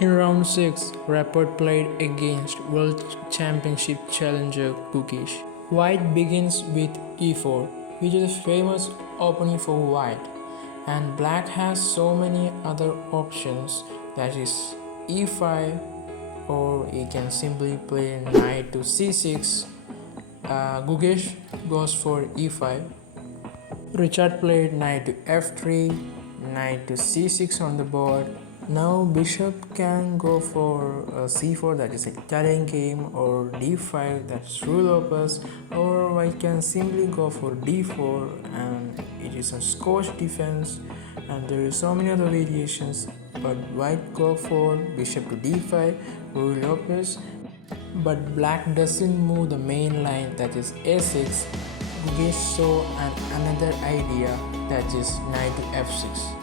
In round 6, Rapport played against World Championship challenger Gukesh. White begins with e4, which is a famous opening for white, and black has so many other options, that is e5, or he can simply play knight to c6. Gukesh goes for e5. Richard played knight to f3, knight to c6 on the board. Now bishop can go for c4, that is Italian game, or d5, that's rule opus, or white can simply go for d4, and it is a Scotch defense, and there is so many other variations, but white go for bishop to d5, rule opus, but black doesn't move the main line, that is a6. Gukesh saw another idea, that is knight to f6.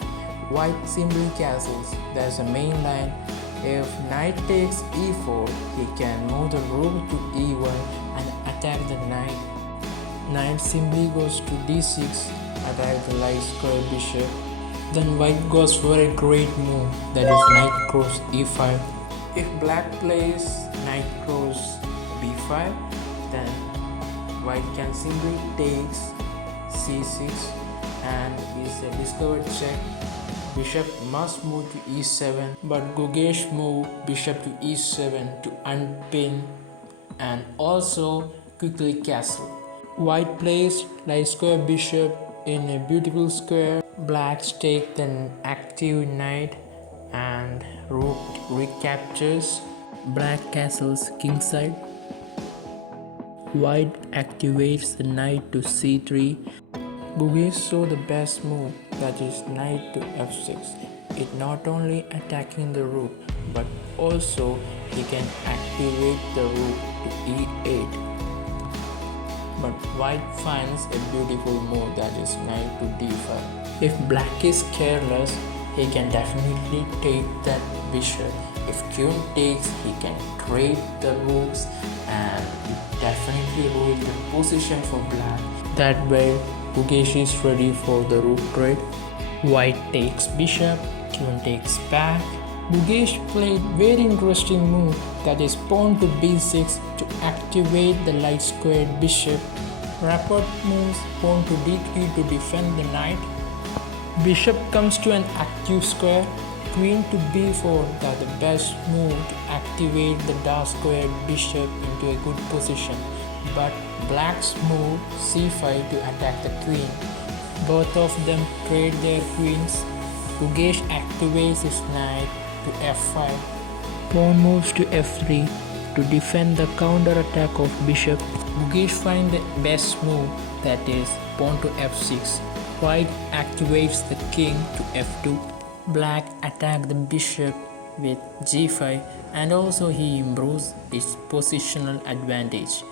White simply castles, that's the main line. If knight takes e4, he can move the rook to e1 and attack the knight. Knight simply goes to d6, attack the light square bishop. Then white goes for a great move, that is knight cross e5. If black plays knight cross b5, then white can simply take c6, and is a discovered check. Bishop must move to e7, but Gukesh moved bishop to e7 to unpin and also quickly castle. White plays light square bishop in a beautiful square. Blacks take the active knight and rook recaptures. Black castles kingside. White activates the knight to c3. Gukesh saw the best move, that is knight to f6. It not only attacking the rook, but also he can activate the rook to e8. But white finds a beautiful move, that is knight to d5. If black is careless, he can definitely take that bishop. If queen takes, he can trade the rooks, and it definitely ruins the position for black. That way Gukesh is ready for the rook trade. White takes bishop, queen takes back. Gukesh played very interesting move, that is pawn to b6 to activate the light squared bishop. Rapport moves pawn to d3 to defend the knight. Bishop comes to an active square. Queen to b4, that's the best move to activate the dark squared bishop into a good position. But black's move c5 to attack the queen. Both of them trade their queens. Gukesh activates his knight to f5. Pawn moves to f3 to defend the counter attack of bishop. Gukesh finds the best move, that is pawn to f6. White activates the king to f2. Black attack the bishop with g5, and also he improves its positional advantage.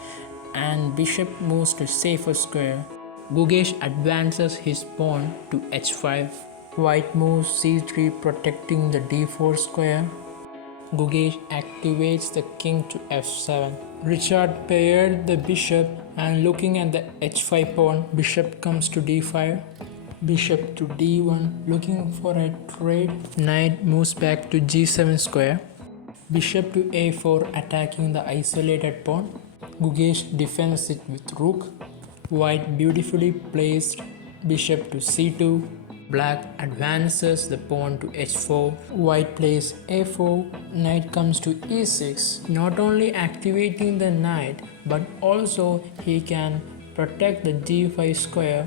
And bishop moves to safer square. Gukesh advances his pawn to h5. White moves c3 protecting the d4 square. Gukesh activates the king to f7. Richard paired the bishop, and looking at the h5 pawn, bishop comes to d5. Bishop to d1, looking for a trade. Knight moves back to g7 square. Bishop to a4, attacking the isolated pawn. Gukesh defends it with rook. White beautifully placed bishop to c2. Black advances the pawn to h4. White plays a4. Knight comes to e6. Not only activating the knight, but also he can protect the g5 square.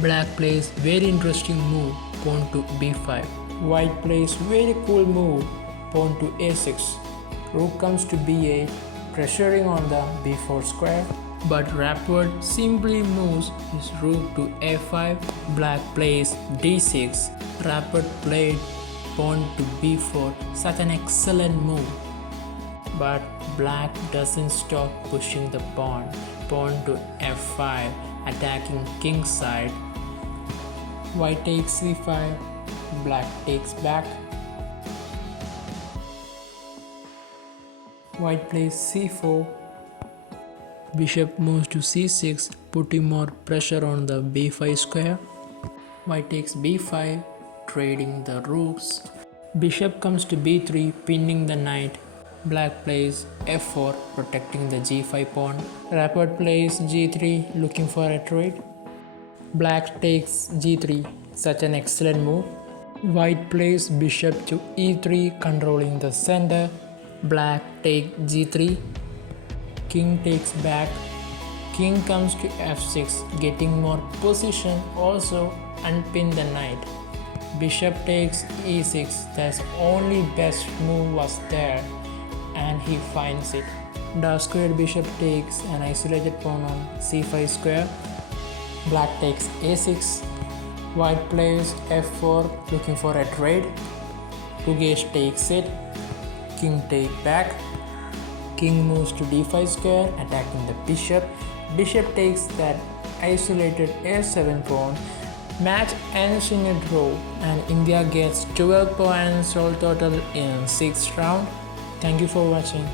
Black plays very interesting move, pawn to b5. White plays very cool move, pawn to a6. Rook comes to b8, pressuring on the b4 square. But Rapport simply moves his rook to a5. Black plays d6. Rapport played pawn to b4, such an excellent move. But black doesn't stop pushing the pawn. Pawn to f5, attacking king side. White takes c5, black takes back. White plays c4. Bishop moves to c6, putting more pressure on the b5 square. White takes b5, trading the rooks. Bishop comes to b3, pinning the knight. Black plays f4, protecting the g5 pawn. Rapport plays g3, looking for a trade. Black takes g3, such an excellent move. White plays bishop to e3, controlling the center. Black takes g3. King takes back. King comes to f6, getting more position, also unpin the knight. Bishop takes e6, that's only best move was there, and he finds it. Dark squared bishop takes an isolated pawn on c5 square. Black takes a6. White plays f4, looking for a trade. Gukesh takes it. King take back. King moves to d5 square, attacking the bishop. Bishop takes that isolated a7 pawn. Match ends in a draw, and India gets 12 points all total in 6th round. Thank you for watching.